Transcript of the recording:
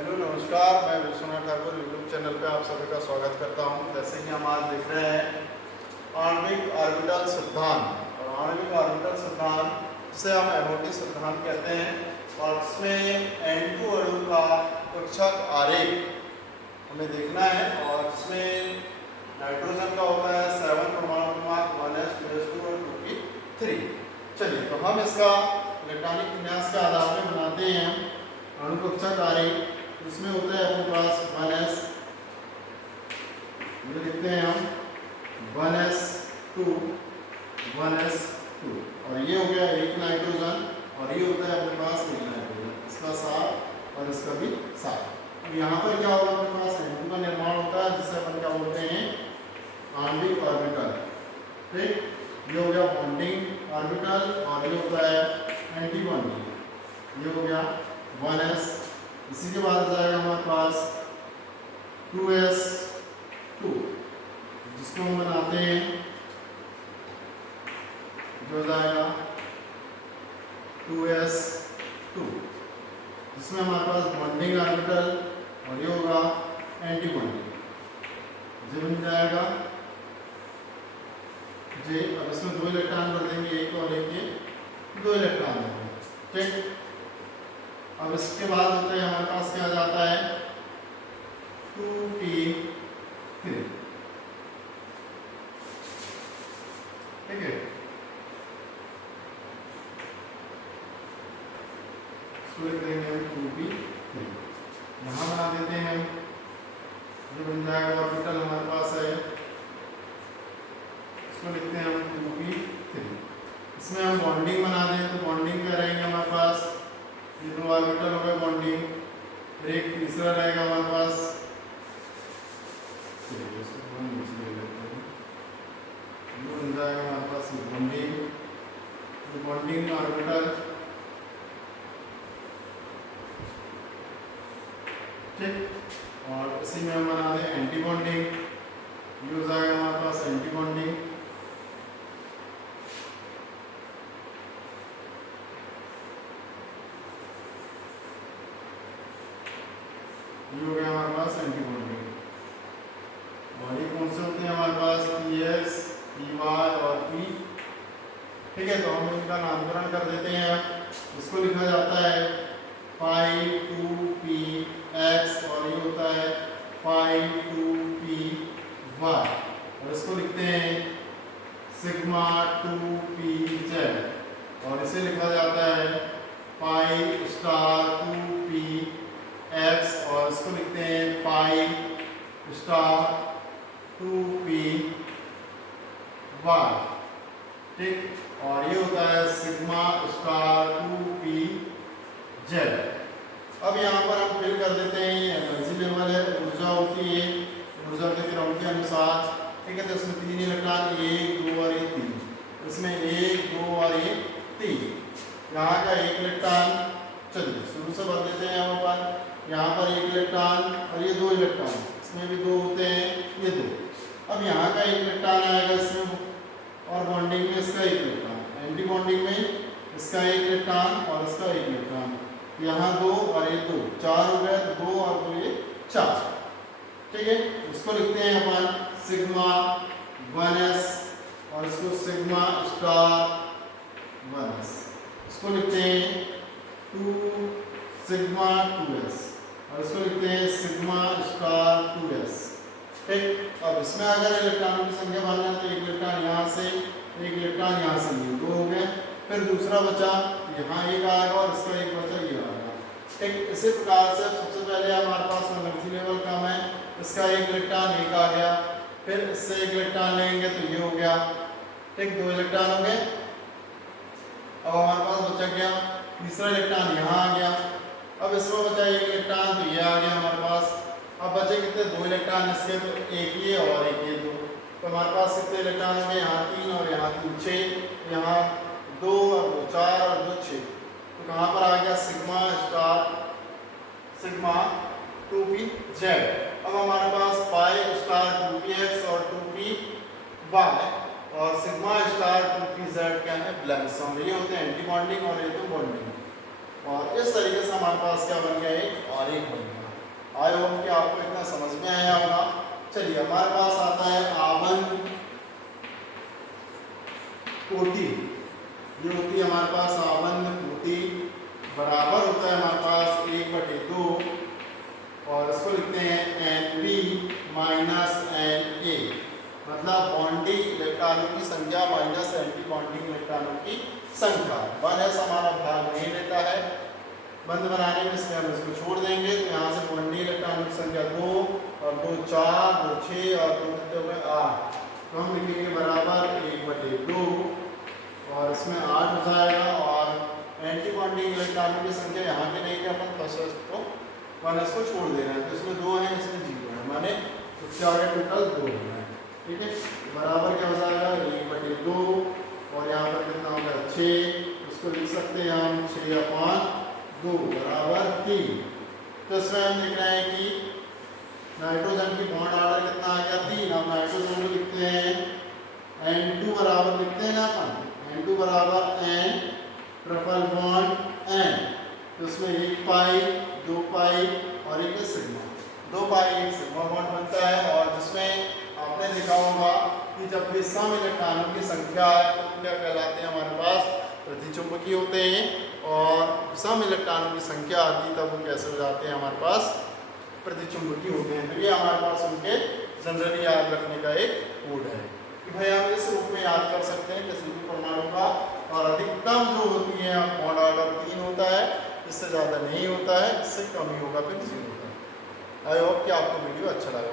Hello नमस्कार, मैं Vishwanath Thakur YouTube channel पे आप सभी का स्वागत करता हूं। जैसे कि हम आज देख रहे हैं आणविक ऑर्बिटल सिद्धांत। और आणविक ऑर्बिटल सिद्धांत जिसे हम एमओटी सिद्धांत कहते हैं, और इसमें N2 अणु का कक्षक आरेख हमें देखना है। और इसमें नाइट्रोजन का होता है 7 परमाणु क्रमांक 1s 2s2 और 2p3। चलिए, तो हम इसका इलेक्ट्रॉनिक विन्यास के आधार पर बनाते हैं अणु कक्षक आरेख। इसमें होता है अपने पास 1s, ये लिखते हैं हम 1s2 1s2, और ये हो गया एक नाइट्रोजन, और ये होता है अपने पास एक नाइट्रोजन, इसका 7 और इसका भी 7। अब यहाँ पर क्या होगा, अपने पास N2 का निर्माण होता है जिसे अपन क्या बोलते हैं, आणविक ऑर्बिटल। ठीक, ये हो गया बॉन्डिंग ऑर्बिटल, और ये होता है एंटी बॉन्डिंग। ये हो गया 1s। इसी के बाद आ जाएगा हमारे पास 2s2, जिसको हम बनाते हैं, जो जाएगा 2s2, जिसमें हमारे पास बॉन्डिंग ऑर्बिटल, और ये होगा एंटी बॉन्डिंग, जो बन जाएगा जे। अब इसमें 2 इलेक्ट्रॉन भर देंगे, एक और एक ये 2 इलेक्ट्रॉन देंगे। ठीक, अब इसके बाद होता है हमारे पास क्या जाता है 2p3। ठीक है, इसको लिख देंगे हम 2p3। यहाँ बना देते हैं हम, जो बन जाएगा ऑर्बिटल हमारे पास है, इसको लिखते हैं हम 2p3। इसमें हम बॉन्डिंग बना दें तो बॉन्डिंग क्या रहेंगे हमारे पास, ये 2 ऑर्बिटल हो गए बॉन्डिंग, फिर एक तीसरा रहेगा हमारे पास, ये बन जाएगा हमारे पास बॉन्डिंग ऑर्बिटल। ठीक, और इसी में हम बना दें एंटी बॉन्डिंग, ये हो जाएगा हमारे पास एंटी बॉन्डिंग। ये हो गया हमारे पास एंटी बॉन्डिंग। और ये कौन से होते हैं हमारे पास, px, py और p। ठीक है, तो हम इनका नामकरण कर देते हैं। इसको लिखा जाता है phi 2px, और ये होता है phi 2py, और इसको लिखते हैं सिग्मा 2pz, और इसे लिखा जाता है pi स्टार 2px, और इसको लिखते हैं पाई स्टार 2py। ठीक, और ये होता है सिग्मा स्टार 2pz। अब यहाँ पर हम फिल कर देते हैं, ये एनर्जी लेवल है, ऊर्जा होती है ऊर्जा के क्रम के अनुसार। ठीक है, तो इसमें 3 इलेक्ट्रॉन, 1 2 और 3, इसमें 1 2 और 3। यहाँ का 1 इलेक्ट्रॉन, चलिए शुरू से भर देते हैं हम अपन। यहाँ पर 1 इलेक्ट्रॉन और ये 2 इलेक्ट्रॉन, इसमें भी 2 होते हैं, ये 2। अब यहाँ का 1 इलेक्ट्रॉन आएगा इसमें, और बॉन्डिंग में इसका 1 इलेक्ट्रॉन, एंटी बॉन्डिंग में इसका 1 इलेक्ट्रॉन और इसका 1 इलेक्ट्रॉन, यहाँ 2 और ये 2, 4 हो गए, 2 और 2 ये 4। ठीक है, इसको लिखते हैं अपन सिग्मा 1s, और इसको सिग्मा स्टार 1s, इसको लिखते हैं 2 सिग्मा 2s, और इसको लिखते हैं सिग्मा स्टार 2s। ठीक, अब इसमें अगर इलेक्ट्रॉनों की संख्या मानना है तो 1 इलेक्ट्रॉन यहाँ से, 1 इलेक्ट्रॉन यहाँ से, ये 2 हो गए। फिर दूसरा बचा, यहाँ 1 आएगा, और इसका 1 बचा, ये आएगा। ठीक, इसी प्रकार से सबसे पहले हमारे पास एनर्जी लेवल कम है, इसका 1 इलेक्ट्रॉन 1 आ गया, फिर इससे 1 इलेक्ट्रॉन लेंगे तो ये हो गया। ठीक, 2 इलेक्ट्रॉन हो गए। अब हमारे पास बचा क्या, तीसरा इलेक्ट्रॉन यहाँ आ गया। अब इसमें बचा 1 इलेक्ट्रॉन, तो ये आ गया हमारे पास। अब बचे कितने, 2 इलेक्ट्रॉन इसके, तो 1 ये और 1 ये 2, तो हमारे पास कितने इलेक्ट्रॉन हो गए, यहाँ 3 और यहाँ 3, 6, यहाँ 2 और 2 4 और 2 6। तो कहाँ पर आ गया सिग्मा स्टार सिग्मा 2pz। अब हमारे पास पाई स्टार 2px और 2py, और सिग्मा स्टार 2pz क्या है, ब्लैंक सम। ये होते हैं एंटी बॉन्डिंग और ये तो बॉन्डिंग। और इस तरीके से हमारे पास क्या बन गया, एक आरेख बन गया। आई होप कि आपको इतना समझ में आया होगा। चलिए हमारे पास आता है आवन कोटि, ये होती है हमारे पास आवन कोटि, बराबर होता है हमारे पास 1/2 और इसको लिखते हैं NB माइनस NA, मतलब बॉन्डिंग इलेक्ट्रॉनों की संख्या माइनस एंटी बॉन्डिंग इलेक्ट्रॉनों की संख्या। 1s हमारा भाग नहीं लेता है बंद बनाने में, इसलिए हम इसको छोड़ देंगे। तो यहाँ से बॉन्डिंग इलेक्ट्रॉनों की संख्या 2 और 2 4, 2 6 और 2 कितने हुए 8, तो हम लिखेंगे बराबर 1/2 और इसमें 8 हो जाएगा। और एंटी बॉन्डिंग इलेक्ट्रॉनों की संख्या यहाँ पे नहीं है, अपन फर्स्ट को 1s को छोड़ दे रहे हैं, तो इसमें 2 है इसमें 0 है, माने तो क्या हो गया टोटल 2 है। ठीक है, बराबर क्या हो जाएगा 1/2 और यहाँ पर कितना होगा 6, उसको लिख सकते हैं हम 6/2 बराबर 3। तो इसमें हम लिख रहे हैं कि नाइट्रोजन की बॉन्ड ऑर्डर कितना आ गया 3। अब नाइट्रोजन को लिखते हैं N2 बराबर लिखते हैं ना अपन, N2 बराबर N ट्रिपल बॉन्ड N, तो इसमें 1 पाई 2 पाई और एक सिग्मा, 2 पाई 1 सिग्मा बॉन्ड बनता है। और जिसमें आपने देखा होगा कि जब भी सम इलेक्ट्रॉनों की संख्या है तो क्या कहलाते हैं हमारे पास प्रतिचुंबकीय होते हैं, और सम इलेक्ट्रॉनों की संख्या आती तब वो कैसे हो जाते हैं हमारे पास प्रतिचुंबकीय होते हैं। तो ये हमारे पास उनके जनरली याद रखने का एक कोड है कि भाई हम इस रूप में याद कर सकते हैं किसी भी परमाणु का, और अधिकतम जो होती है बॉन्ड ऑर्डर 3 होता है, इससे ज़्यादा नहीं होता है, इससे कम ही होगा फिर 0 होता है। आई होप कि आपको वीडियो अच्छा लगा।